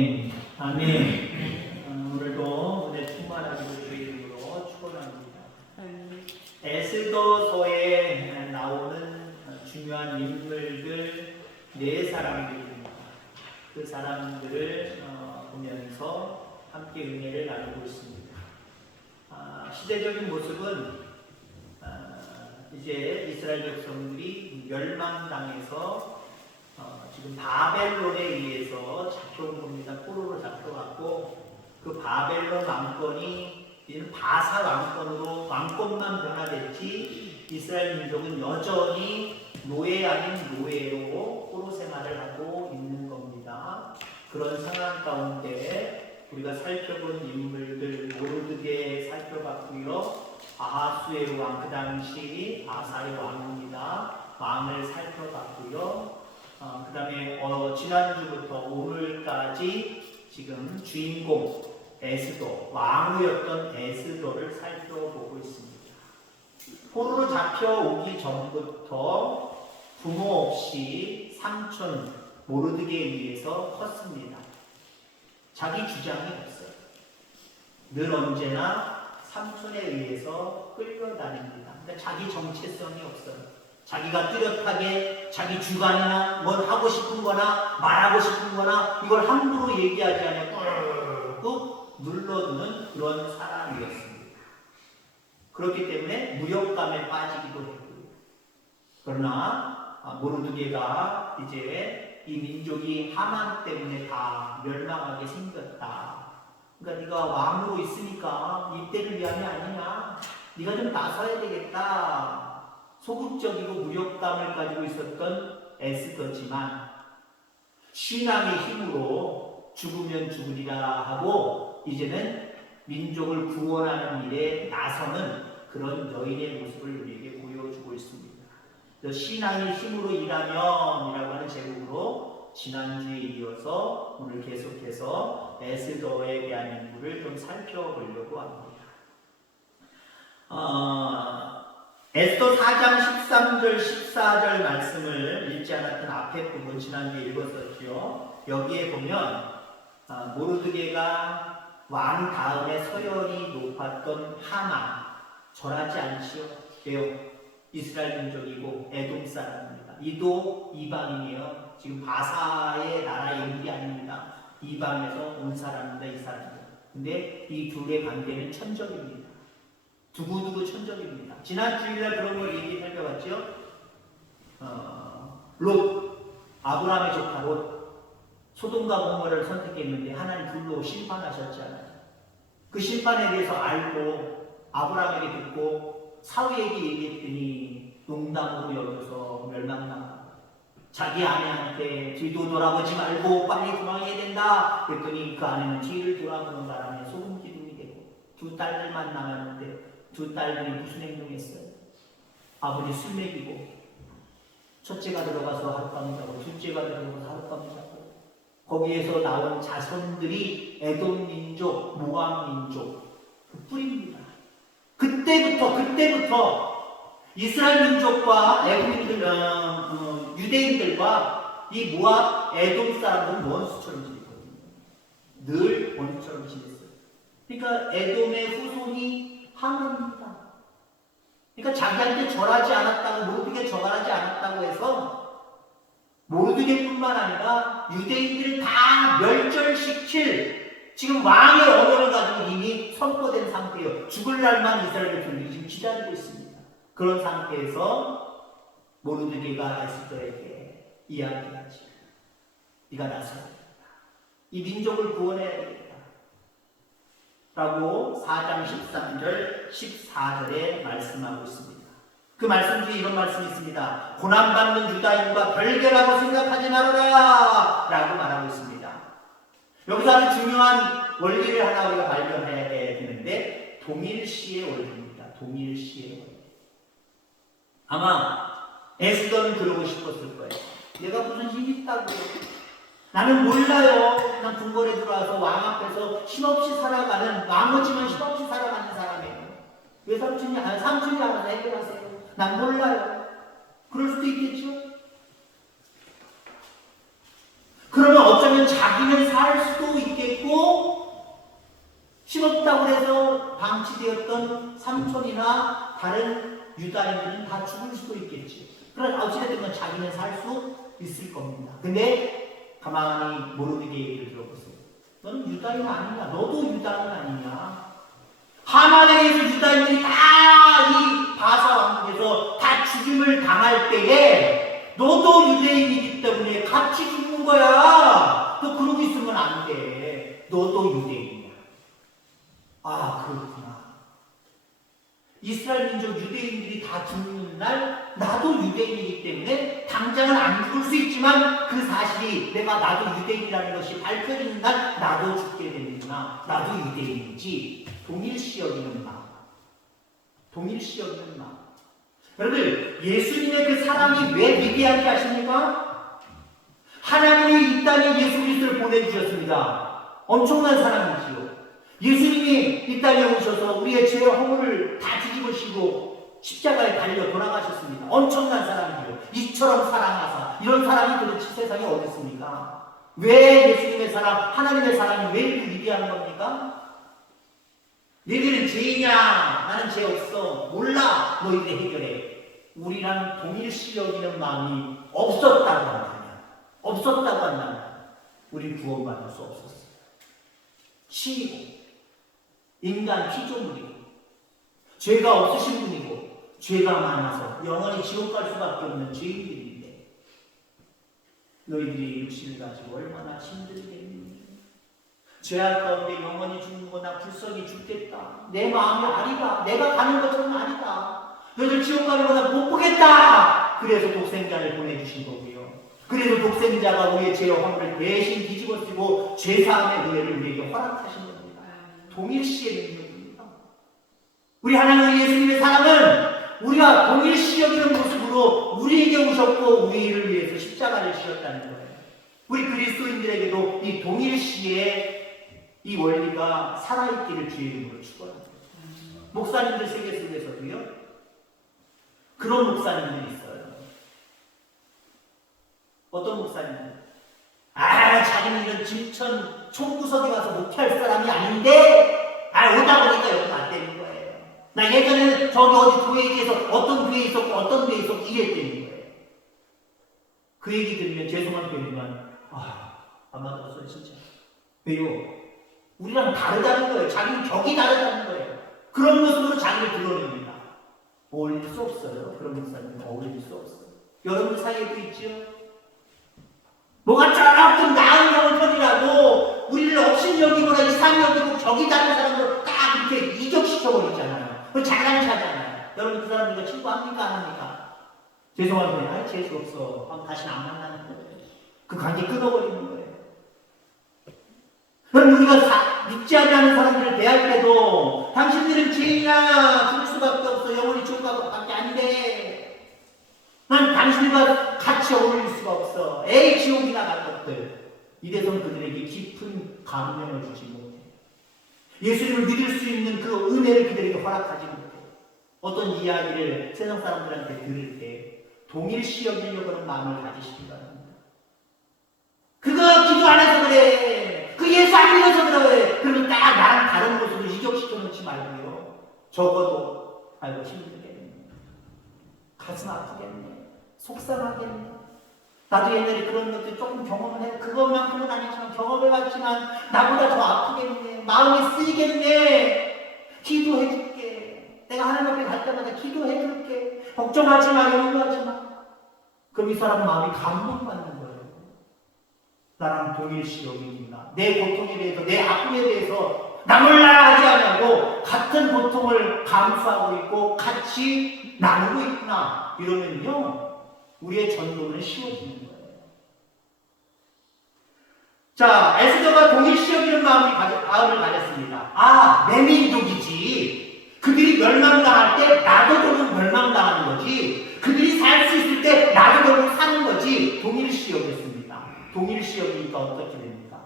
아멘. 아멘. 오늘도 은혜 충만하기를 주의 이름으로 축원합니다. 에스더서에 나오는 중요한 인물들 네 사람들입니다. 그 사람들을 보면서 함께 은혜를 나누고 있습니다. 시대적인 모습은 이제 이스라엘 백성들이 멸망당해서 지금 바벨론에 의해서 잡혀온 겁니다. 포로로 잡혀갔고 그 바벨론 왕권이 이제는 바사 왕권으로 왕권만 변화됐지 이스라엘 민족은 여전히 노예 아닌 노예로 포로 생활을 하고 있는 겁니다. 그런 상황 가운데 우리가 살펴본 인물들 모르드게 살펴봤고요. 아하수의 왕, 그 당시 아사의 왕입니다. 왕을 살펴봤고요. 그 다음에 지난주부터 오늘까지 지금 주인공 에스더, 왕후였던 에스더를 살펴보고 있습니다. 포로로 잡혀오기 전부터 부모 없이 삼촌 모르드게에 의해서 컸습니다. 자기 주장이 없어요. 늘 언제나 삼촌에 의해서 끌려다닙니다. 그러니까 자기 정체성이 없어요. 자기가 뚜렷하게 자기 주관이나 뭘 하고 싶은 거나 말하고 싶은 거나 이걸 함부로 얘기하지 않고 꾹 눌러두는 그런 사람이었습니다. 그렇기 때문에 무력감에 빠지기도 했고요. 그러나 모르드게가 이제 이 민족이 하만 때문에 다 멸망하게 생겼다. 그러니까 네가 왕으로 있으니까 이때를 위함이 아니냐. 네가 좀 나서야 되겠다. 소극적이고 무력감을 가지고 있었던 에스더지만 신앙의 힘으로 죽으면 죽으리라 하고 이제는 민족을 구원하는 일에 나서는 그런 여인의 모습을 우리에게 보여주고 있습니다. 신앙의 힘으로 일하면 이라고 하는 제목으로 지난주에 이어서 오늘 계속해서 에스더에 대한 인물을 좀 살펴보려고 합니다. 에스더 4장 13절 14절 말씀을 읽지 않았던 앞에 부분 지난주에 읽었었죠. 여기에 보면 모르드게가 왕 다음에 서열이 높았던 하만 절하지 않지요. 왜요? 이스라엘 민족이고 에돔 사람입니다. 이도 이방인이에요. 지금 바사의 나라의 인물이 아닙니다. 이방에서 온 사람입니다. 이 사람들. 근데 이 둘의 관계는 천적입니다. 두고두고 천적입니다. 지난 주일날 그런 걸 살펴봤죠. 롯, 아브라함의 조카 롯, 소돔과 고모라를 선택했는데 하나님 불로 심판하셨지 않아요. 그 심판에 대해서 알고 아브라함에게 듣고 사위에게 얘기했더니 농담으로 여겨서 멸망당하고 자기 아내한테 뒤도 돌아보지 말고 빨리 도망해야 된다 그랬더니 그 아내는 뒤를 돌아보는 바람에 소금 기둥이 되고 두 딸들만 남았는데 두 딸들이 무슨 행동했어요? 아버지 술 먹이고 첫째가 들어가서 하룻밤 자고 둘째가 들어가서 하룻밤 자고 거기에서 나온 자손들이 에돔 민족, 모압 민족 그 뿌리입니다. 그때부터 이스라엘 민족과 유대인들과 이 모압 에돔 사람들은 원수처럼 지냈거든요. 늘 원수처럼 지냈어요. 그러니까 에돔의 후손이 하만입니다. 그러니까 자기한테 절하지 않았다고 모르드게 절하지 않았다고 해서 모르드게뿐만 아니라 유대인들을 다 멸절시킬 지금 왕의 언어를 가지고 이미 선포된 상태예요. 죽을 날만 이스라엘 백성들이 지금 기다리고 있습니다. 그런 상태에서 모르드게가 에스더에게 이야기하지. 네가 나서야 된다. 이 민족을 구원해야 되겠다. 라고 4장 13절 14절에 말씀하고 있습니다. 그 말씀 중에 이런 말씀이 있습니다. 고난받는 유다인과 별개라고 생각하지 말아라 라고 말하고 있습니다. 여기서 아주 중요한 원리를 하나 우리가 발견해야 되는데 동일시의 원리입니다. 동일시의 원리. 아마 에스더는 그러고 싶었을 거예요. 내가 무슨 힘이 있다고. 나는 몰라요. 그냥 궁궐에 들어와서 왕 앞에서 힘없이 살아가는 왕이지만 힘없이 살아가는 사람이에요. 왜 삼촌이 알아서 해결하세요. 난 몰라요. 그럴 수도 있겠죠. 그러면 어쩌면 자기는 살 수도 있겠고, 힘없다고 해서 방치되었던 삼촌이나 다른 유다인들은 다 죽을 수도 있겠지. 그러나 어찌됐든 자기는 살 수 있을 겁니다. 근데 가만히 모르게 얘기를 들어보세요. 너는 유다인 아니냐? 너도 유다인 아니냐? 하만에 의해서 유다인들이 다 이 바사 왕국에서 다 죽임을 당할 때에 너도 유대인이기 때문에 같이 죽는 거야. 너 그러고 있으면 안 돼. 너도 유대인이야. 아, 그렇구나. 이스라엘 민족 유대인들이 다 죽는 날 나도 유대인이기 때문에 당장은 안 죽을 수 있지만 그 사실이 내가 나도 유대인이라는 것이 밝혀지는 날 나도 죽게 되는구나. 나도 유대인이지. 동일시 여기는 마음. 동일시 여기는 마음. 여러분, 예수님의 그 사랑이 왜 위대한지 아십니까? 하나님이 이 땅에 예수 그리스도를 보내주셨습니다. 엄청난 사랑이지요. 예수님이 이 땅에 오셔서 우리의 죄와 허물을 다 뒤집으시고 십자가에 달려 돌아가셨습니다. 엄청난 사랑이지요. 이처럼 사랑하사. 이런 사랑이 도대체 세상에 어디 있습니까? 왜 예수님의 사랑, 하나님의 사랑이 왜 이렇게 위대한 겁니까? 너희들은 죄이냐? 나는 죄 없어. 몰라. 너희들 해결해. 우리랑 동일시 여기는 마음이 없었다고 한다면 우리 구원받을 수 없었어요. 신이고 인간 피조물이고 죄가 없으신 분이고 죄가 많아서 영원히 지옥 갈 수밖에 없는 죄인들인데 너희들이 육신을 가지고 얼마나 힘들겠니? 죄악 가운데 영원히 죽는 거나 불쌍히 죽겠다. 내 마음이 아니다. 내가 가는 것처럼 아니다. 너희들 지옥 가는 거나 못 보겠다. 그래서 독생자를 보내주신 거고요. 그래서 독생자가 우리의 죄와 허물을 대신 뒤집어쓰고 죄사함의 은혜를 우리에게 허락하신 겁니다. 동일시의 능력입니다. 우리 하나님 예수님의 사랑은 우리와 동일시 여기는 모습으로 우리에게 오셨고 우리를 위해서 십자가를 지었다는 거예요. 우리 그리스도인들에게도 이 동일시의 이 원리가 살아있기를 주의 이름으로 축원합니다. 목사님들 세계 속에서도요 그런 목사님들이 있어요. 어떤 목사님들? 자기는 이런 진천 총구석에 가서 목회할 사람이 아닌데 오다 보니까 여기 안 되는 거예요. 나 예전에는 저기 어디 교회에서 어떤 교회에 있었고 어떤 교회에 있었고 이랬다는 거예요. 그 얘기 들으면 죄송한 표현이지만 안 맞았어요 진짜. 왜요? 우리랑 다르다는 거예요. 자기는 격이 다르다는 거예요. 그런 모습으로 자기를 드러냅니다. 어울릴 수 없어요. 그런 목사님은 어울릴 수 없어요. 여러분 사이에도 있죠? 뭐가 조금 나은 형편이라고 우리를 업신 여기거나 이상 여기고 격이 다른 사람들 딱 이렇게 이격시켜버리잖아요. 그걸 장난치잖아요. 여러분 그 사람들과 친구합니까? 안 합니까? 죄송합니다. 재수 없어. 다시는 안 만나는 거예요. 그 관계 끊어버리는 거예요. 그럼 우리가 믿지 않는 사람들을 대할 때도 당신들은 죄인이야. 죽을 수밖에 없어. 영원히 지옥 가고 밖에 안 돼. 난 당신들과 같이 어울릴 수가 없어. 지옥이나 갈 것들. 이래서 그들에게 깊은 감명을 주지 못해. 예수님을 믿을 수 있는 그 은혜를 그들에게 허락하지 못해. 어떤 이야기를 세상 사람들한테 들을 때 동일시 여기려고 하는 마음을 가지시기 바랍니다. 그거 기도 안 해서 그래. 그 예수 안 믿어서 그래. 그러면 딱 나랑 다른 모습을 이격시켜 놓지 말고요. 적어도 힘들겠네. 가슴 아프겠네. 속상하겠네. 나도 옛날에 그런 것들 조금 경험을 해. 그것만큼은 아니지만 경험을 했지만 나보다 더 아프겠네. 마음이 쓰이겠네. 기도해줄게. 내가 하나님 앞에 갈 때마다 기도해줄게. 걱정하지 마. 염려하지 마. 그럼 이 사람 마음이 감동받는 거예요. 나랑 동일시 여기구나. 내 고통에 대해서, 내 아픔에 대해서 나 몰라 하지 않냐고 같은 고통을 감수하고 있고 같이 나누고 있구나. 이러면요 우리의 전도는 쉬워지는 거예요. 자, 에스더가 동일시 여기는 마음을 가졌습니다. 내 민족이지. 그들이 멸망당할 때 나도 결국 멸망당하는 거지. 그들이 살 수 있을 때 나도 결국 사는 거지. 동일시 여겼습니다. 동일시 여기니까 어떻게 됩니까?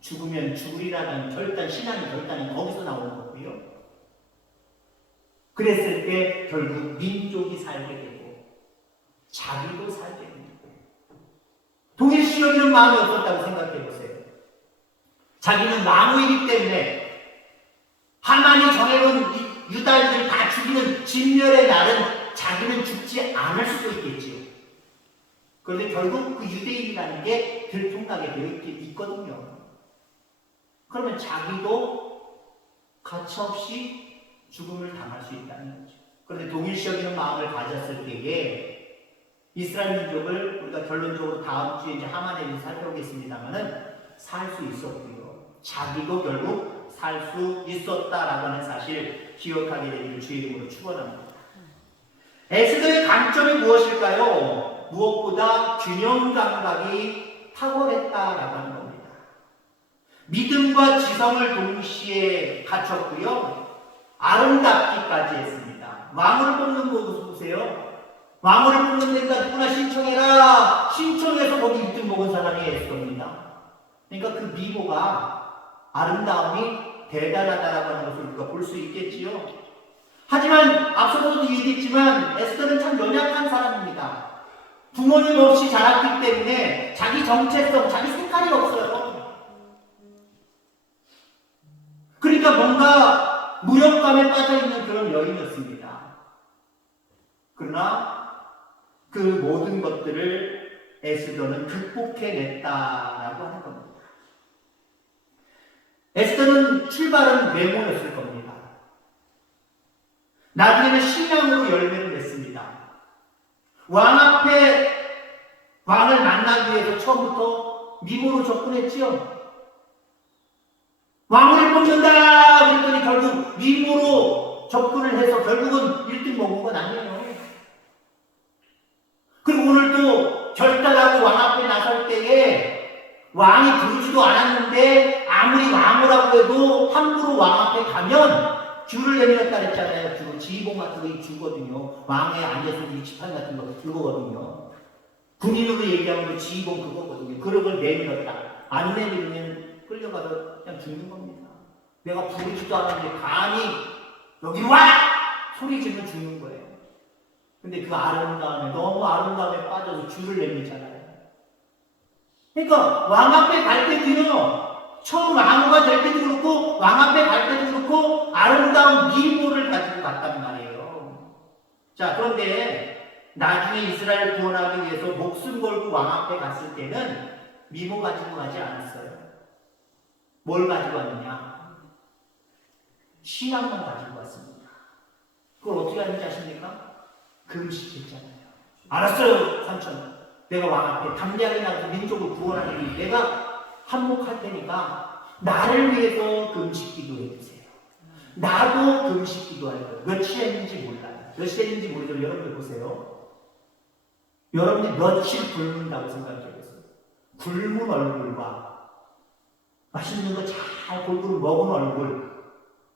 죽으면 죽으리라는 신앙의 결단이 거기서 나오는 거고요. 그랬을 때 결국 민족이 살게 되고 자기도 살게 됩니다. 동일시 여기는 마음이 없었다고 생각해 보세요. 자기는 왕후이기 때문에 하만이 정해놓은 유다인들 다 죽이는 진멸의 날은 자기는 죽지 않을 수도 있겠지요. 그런데 결국 그 유대인이라는 게 들통나게 되어 있거든요. 그러면 자기도 가차없이 죽음을 당할 수 있다는 거죠. 그런데 동일시 여기는 마음을 가졌을 때에 이스라엘 민족을 우리가 결론적으로 다음 주에 이제 하만에 대해서 살펴보겠습니다만은 살 수 있었고요. 자기도 결국 살 수 있었다라고 하는 사실 기억하게 되기를 주의 이름으로 축원합니다. 에스더의 강점이 무엇일까요? 무엇보다 균형 감각이 탁월했다라고 하는 겁니다. 믿음과 지성을 동시에 갖췄고요. 아름답기까지 했습니다. 왕을 뽑는 거 보세요. 왕을 뽑는 데가 누구나 신청해라. 신청해서 거기 1등 먹은 사람이 에스더입니다. 그러니까 그 미모가 아름다움이 대단하다라고 하는 것을 우리가 볼 수 있겠지요. 하지만 앞서서도 얘기했지만 에스더는 참 연약한 사람입니다. 부모님 없이 자랐기 때문에 자기 정체성, 자기 색깔이 없어요. 그러니까 뭔가 무력감에 빠져있는 그런 여인이었습니다. 그러나 그 모든 것들을 에스더는 극복해냈다라고 하는 겁니다. 에스더는 출발은 외모였을 겁니다. 나중에는 신앙으로 열매를 맺습니다. 왕 앞에 왕을 만나기 위해서 처음부터 미모로 접근했지요. 왕을 뽑는다 그랬더니 결국 미모로 접근을 해서 결국은 1등 먹은 건 아니에요. 그리고 오늘도 결단하고 왕 앞에 나설 때에 왕이 부르지도 않았는데 아무리 왕이라고 해도 함부로 왕 앞에 가면 귤을 내밀었다 그랬잖아요. 귤, 지휘봉 같은 거 주거든요. 왕에 앉아서 지팡이 같은 거 들거든요. 군인으로 얘기하면 지휘봉 그거거든요. 그런 걸 내밀었다. 안 내밀으면 끌려가서 그냥 죽는 겁니다. 내가 부르지도 않았는데 감히 여기 와! 소리 지르면 죽는 거예요. 근데 그 아름다움에, 너무 아름다움에 빠져서 줄을 내밀잖아요. 그러니까 왕 앞에 갈 때도요, 처음 왕후가 될 때도 그렇고 왕 앞에 갈 때도 그렇고 아름다운 미모를 가지고 갔단 말이에요. 자, 그런데 나중에 이스라엘 구원하기 위해서 목숨 걸고 왕 앞에 갔을 때는 미모 가지고 가지 않았어요. 뭘 가지고 왔느냐? 신앙만 가지고 왔습니다. 그걸 어떻게 하는지 아십니까? 금식했잖아요. 알았어요, 삼촌. 내가 왕 앞에 담대하게 나가서 민족을 구원하기 위해 내가 한몫할 테니까 나를 위해서 금식 기도해 주세요. 나도 금식 기도할 거예요. 며칠 했는지 몰라요. 며칠 했는지 모르죠. 여러분들 보세요. 여러분이 며칠 굶는다고 생각해 보세요. 굶은 얼굴과 맛있는 거 잘 골고루 먹은 얼굴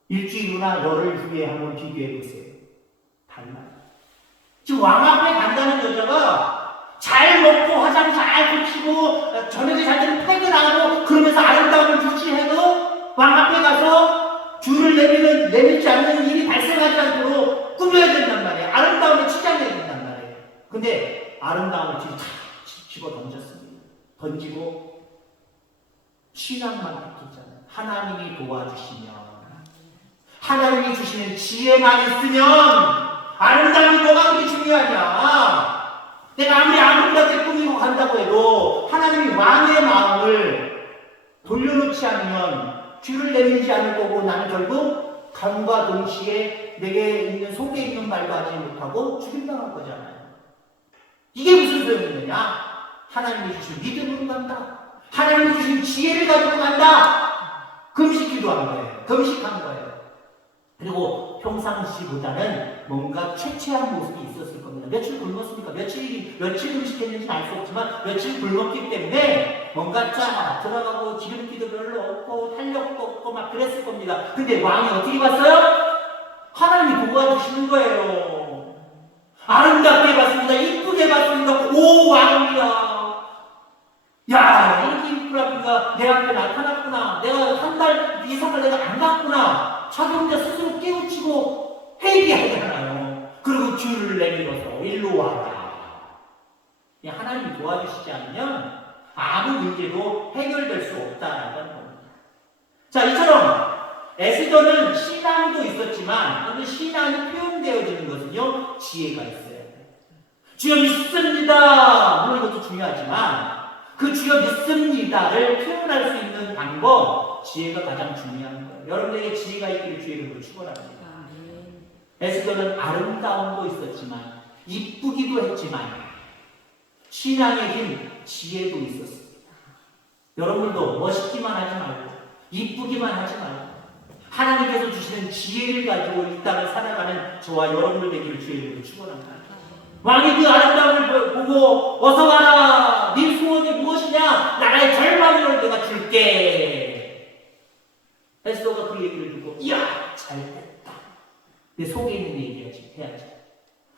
일주일이나 열흘 후에 한번 비교해 보세요. 달라요. 지금 왕 앞에 간다는 여자가 잘 먹고 화장 잘 고치고 저녁에 잘 때는 퇴근하고 그러면서 아름다움을 유지해도 왕 앞에 가서 줄을 내밀지 않는 일이 발생하지 않도록 꾸며야 된단 말이에요. 아름다움을 치장해야 된단 말이에요. 근데 아름다움을 집어 던졌습니다. 던지고 신앙만 뺏겼잖아요. 하나님이 도와주시면, 하나님이 주시는 지혜만 있으면 아름다움이 뭐가 그렇게 중요하냐? 내가 아무리 아름답게 꾸미고 간다고 해도 하나님이 왕의 마음을 돌려놓지 않으면 귀를 내밀지 않을 거고 나는 결국 감과 동시에 내게 있는 속에 있는 말도 하지 못하고 죽임당할 거잖아요. 이게 무슨 소용이 있느냐? 하나님이 주신 믿음으로 간다. 하나님이 주신 지혜를 가지고 간다. 금식 기도한 거예요. 금식한 거예요. 그리고 평상시보다는 뭔가 최채한 모습이 있었을 겁니다. 며칠 굶었으니까 며칠 금식했는지는 알 수 없지만 며칠 굶었기 때문에 뭔가 쫙 들어가고 기름기도 별로 없고 탄력도 없고 막 그랬을 겁니다. 근데 왕이 어떻게 봤어요? 하나님이 도와주시는 거예요. 아름답게 봤습니다. 이쁘게 봤습니다. 오, 왕이야. 야, 이렇게 이쁘라니까 내 앞에 나타났구나. 내가 한 달 이상을 내가 안 갔구나. 자기 혼자 스스로 깨우치고 회개하잖아요. 그리고 줄을 내밀어서 일로 와라. 하나님이 도와주시지 않으면 아무 문제도 해결될 수 없다라고 하는 겁니다. 자, 이처럼 에스더는 신앙도 있었지만 그 신앙이 표현되어지는 것은요, 지혜가 있어요. 주여 믿습니다. 물론 이것도 중요하지만 그 주여 믿습니다를 표현할 수 있는 방법, 지혜가 가장 중요한 거예요. 여러분에게 지혜가 있기를 주의 이름으로 축원합니다. 에스더는 아름다움도 있었지만 이쁘기도 했지만 신앙의 힘, 지혜도 있었습니다. 여러분도 멋있기만 하지 말고 이쁘기만 하지 말고 하나님께서 주시는 지혜를 가지고 이 땅을 살아가는 저와 여러분들 되기를 주의 이름으로 축원합니다. 왕이 그 아름다움을 보고 어서 와라, 네 소원이 무엇이냐, 나라의 절반을 내가 줄게. 에스더가 그 얘기를 듣고 이야 잘됐다, 내 속에 있는 얘기야지 해야지.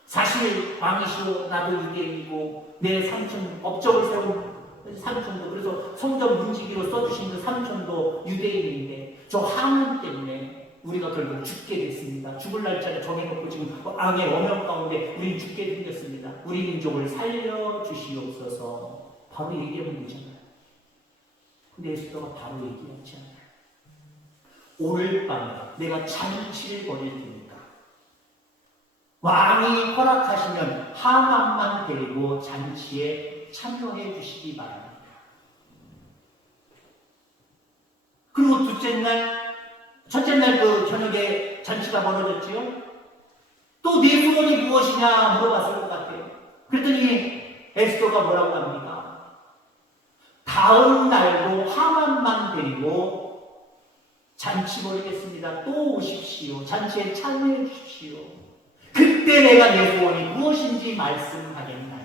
사실 왕이시오, 나도 유대인이고 내 삼촌, 업적을 세운 삼촌도, 그래서 성전 문지기로 써주신 그 삼촌도 유대인인데 저 하문 때문에 우리가 결국 죽게 됐습니다. 죽을 날짜를 정해놓고 지금 악의 원형 가운데 우리는 죽게 생겼습니다. 우리 민족을 살려주시옵소서. 바로 얘기하면 되잖아요. 근데 에스더가 바로 얘기하지 않아요. 오늘 밤에 내가 잔치를 벌일 테니까 왕이 허락하시면 하만만 데리고 잔치에 참여해 주시기 바랍니다. 그리고 첫째 날 그 저녁에 잔치가 벌어졌지요. 또 네 소원이 무엇이냐 물어봤을 것 같아요. 그랬더니 에스더가 뭐라고 합니까? 다음 날도 하만만 데리고 잔치 벌이겠습니다. 또 오십시오. 잔치에 참여해 주십시오. 그때 내가 내 소원이 무엇인지 말씀하겠나요?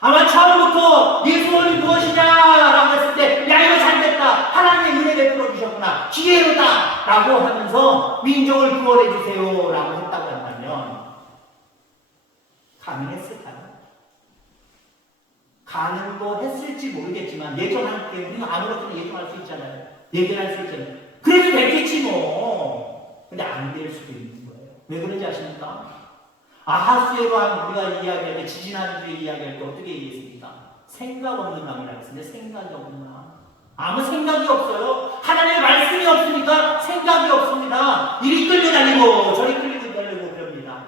아마 처음부터 네 소원이 무엇이냐라고 했을 때, 야 이거 잘됐다, 하나님의 은혜 베풀어 주셨구나, 기회로다 라고 하면서 민족을 구원해 주세요 라고 했다고 한다면 가능했을까요? 가능도 했을지 모르겠지만 예정할 때 우리는 아무렇게나 예정할 수 있잖아요. 예견할 수 있잖아요. 그래도 됐겠지 뭐. 근데 안 될 수도 있는 거예요. 왜 그런지 아십니까? 아하스의 왕, 우리가 이야기할 때, 지지난주에 이야기할 때 어떻게 얘기했습니까? 생각 없는 왕이라고 했는데, 생각이 없는 왕. 아무 생각이 없어요. 하나님의 말씀이 없으니까 생각이 없습니다. 이리 끌려다니고 저리 끌려다니고 그럽니다.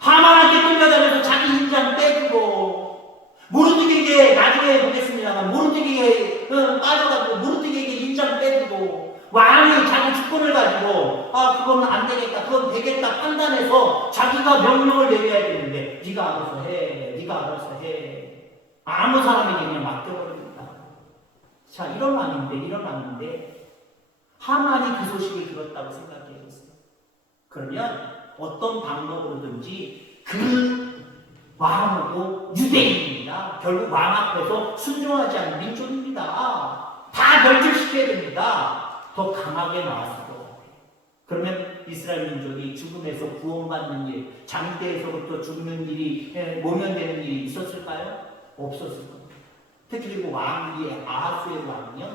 하만한테 끌려다니면서 자기 인장 빼주고, 모르드게에게 나중에 보겠습니다만 모르드게에게 빠져가지고 모르드게에게 인장 빼주고, 왕이 자기 주권을 가지고 그건 안 되겠다, 그건 되겠다 판단해서 자기가 명령을 내려야 되는데 네가 알아서 해, 네가 알아서 해. 아무 사람에게 그냥 맡겨버립니다. 자, 일어났는데 하만이 그 소식을 들었다고 생각해보세요. 그러면 어떤 방법으로든지 그 왕도 유대인입니다. 결국 왕 앞에서 순종하지 않는 민족입니다. 다 멸절시켜야 됩니다. 더 강하게 나왔어도. 그러면 이스라엘 민족이 죽음에서 구원받는 일, 장대에서부터 죽는 일이, 모면되는 일이 있었을까요? 없었을 겁니다. 특히 그리고 왕이, 아하스의 왕이요,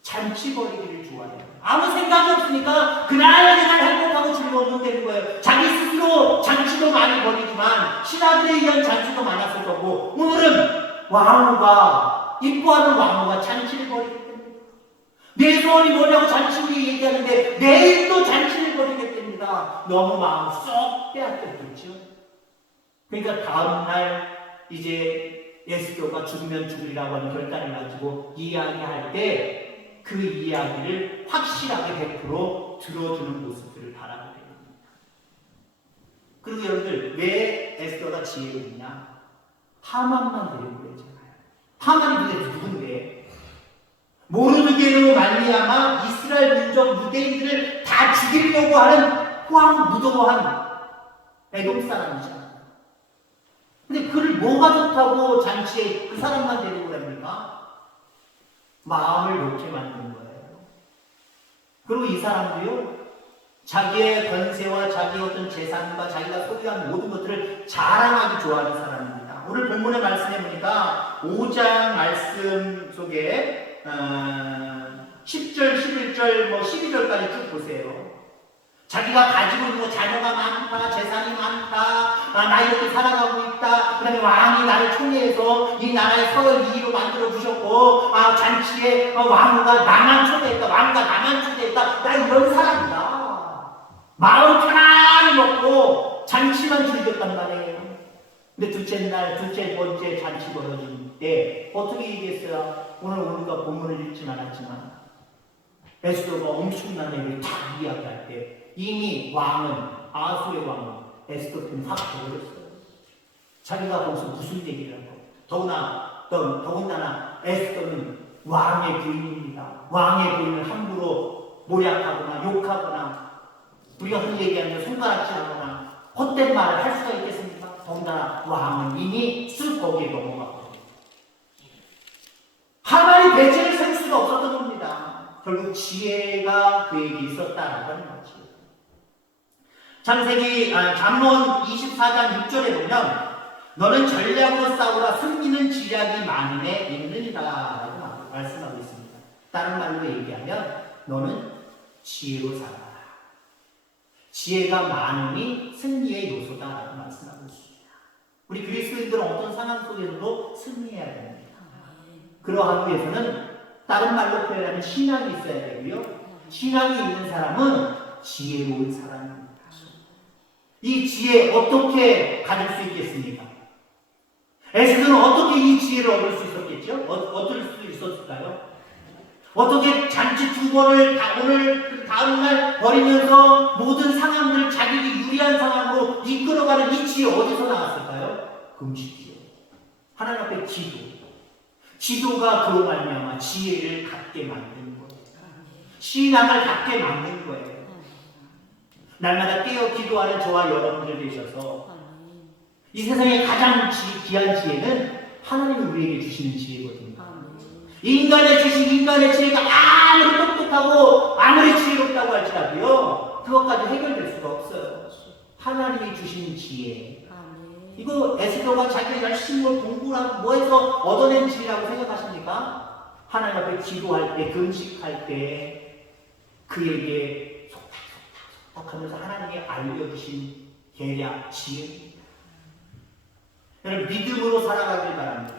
잔치 벌이기를 좋아해요. 아무 생각이 없으니까 그날 행복하고 즐거우면 되는 거예요. 자기 스스로 잔치도 많이 벌이지만 신하들에 의한 잔치도 많았을 거고, 오늘은 왕후가, 이뻐하는 왕후가 잔치를 벌이기 때문에 내 소원이 뭐냐고 잔치를 얘기하는데 내일 또 잔치를 벌이겠답니다. 너무 마음 쏙 빼앗겼겠죠. 그러니까 다음날 이제 에스더가 죽으면 죽으리라고 하는 결단을 가지고 이야기할 때 그 이야기를 확실하게 100% 들어주는 모습들을 바라보게 됩니다. 그리고 여러분들, 왜 에스더가 지혜롭냐? 하만만 데리고 그랬잖아요. 하만이 도대체 누군데? 모르드게로 말미암아 이스라엘 민족 유대인들을 다 죽이려고 하는 호황무도한 에돔 사람이잖아요. 근데 그를 뭐가 좋다고 잔치에 그 사람만 데리고 갑니까? 마음을 놓게 만드는 거예요. 그리고 이 사람도요, 자기의 권세와 자기의 어떤 재산과 자기가 소유한 모든 것들을 자랑하기 좋아하는 사람입니다. 오늘 본문의 말씀해 보니까 5장 말씀 속에 10절, 11절, 12절까지 쭉 보세요. 자기가 가지고 있는 자녀가 많다, 재산이 많다, 나 이렇게 살아가고 있다. 그 다음에 왕이 나를 총애해서 이 나라의 서열 2위로 만들어 주셨고, 잔치에 왕후가 나만 초대했다, 왕가 나만 초대했다. 나 이런 사람이다. 마음 편안히 먹고 잔치만 즐겼단 말이에요. 근데 둘째 날, 둘째 번째 잔치 벌어질 때 어떻게 얘기했어요? 오늘 우리가 본문을 읽진 않았지만 에스더가 엄청난 얘기를 다 이야기할 때 이미 왕은, 아수의 왕은 에스더 편이 확 되어버렸어요. 자기가 거기서 무슨 얘기를 하고, 더군다나 에스더는 왕의 부인입니다. 왕의 부인을 함부로 모략하거나 욕하거나 우리가 흔히 얘기하는 손가락질하거나 헛된 말을 할 수가 있겠습니까? 더군다나 왕은 이미 쑥 거기에 넘어가고 하만이 배제를 셀 수가 없었던 겁니다. 결국 지혜가 그에게 있었다라는 거죠. 잠언 24장 6절에 보면 너는 전략으로 싸우라 승리는 지략이 많음에 있느니라 라고 말씀하고 있습니다. 다른 말로 얘기하면 너는 지혜로 살아라. 지혜가 많음이 승리의 요소다라고 말씀하고 있습니다. 우리 그리스도인들은 어떤 상황 속에서도 승리해야 됩니다. 그러하기 위해서는 다른 말로 표현하면 신앙이 있어야 되고요. 신앙이 있는 사람은 지혜로운 사람입니다. 이 지혜 어떻게 가질 수 있겠습니까? 에스더는 어떻게 이 지혜를 얻을 수 있었겠죠? 얻을 수 있었을까요? 어떻게 잔치 2번을 오늘 다음날 벌이면서 모든 상황들을 자기에게 유리한 상황으로 이끌어가는 이 지혜 어디서 나왔을까요? 금식이요. 하나님 앞에 기도가 그로 말미암아 지혜를 갖게 만드는 거예요. 신앙을 갖게 만드는 거예요. 날마다 깨어 기도하는 저와 여러분들 되셔서 이 세상에 가장 귀한 지혜는 하나님이 우리에게 주시는 지혜거든요. 인간의 지식, 인간의 지혜가 아무리 똑똑하고 아무리 지혜롭다고 할지라도요, 그것까지 해결될 수가 없어요. 하나님이 주시는 지혜. 이거 에스더가 자기가 열심히 공부하고 뭐해서 얻어낸 지혜라고 생각하십니까? 하나님 앞에 기도할 때, 금식할 때 그에게 속닥속닥 하면서 하나님이 알려주신 계략, 지혜입니다. 여러분 믿음으로 살아가길 바랍니다.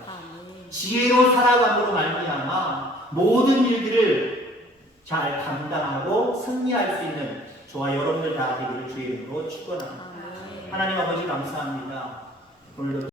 지혜로 살아감으로 말미암아 모든 일들을 잘 감당하고 승리할 수 있는 저와 여러분들 다 되기를 주의 이름으로 축원합니다. 하나님 아버지 감사합니다. 오늘도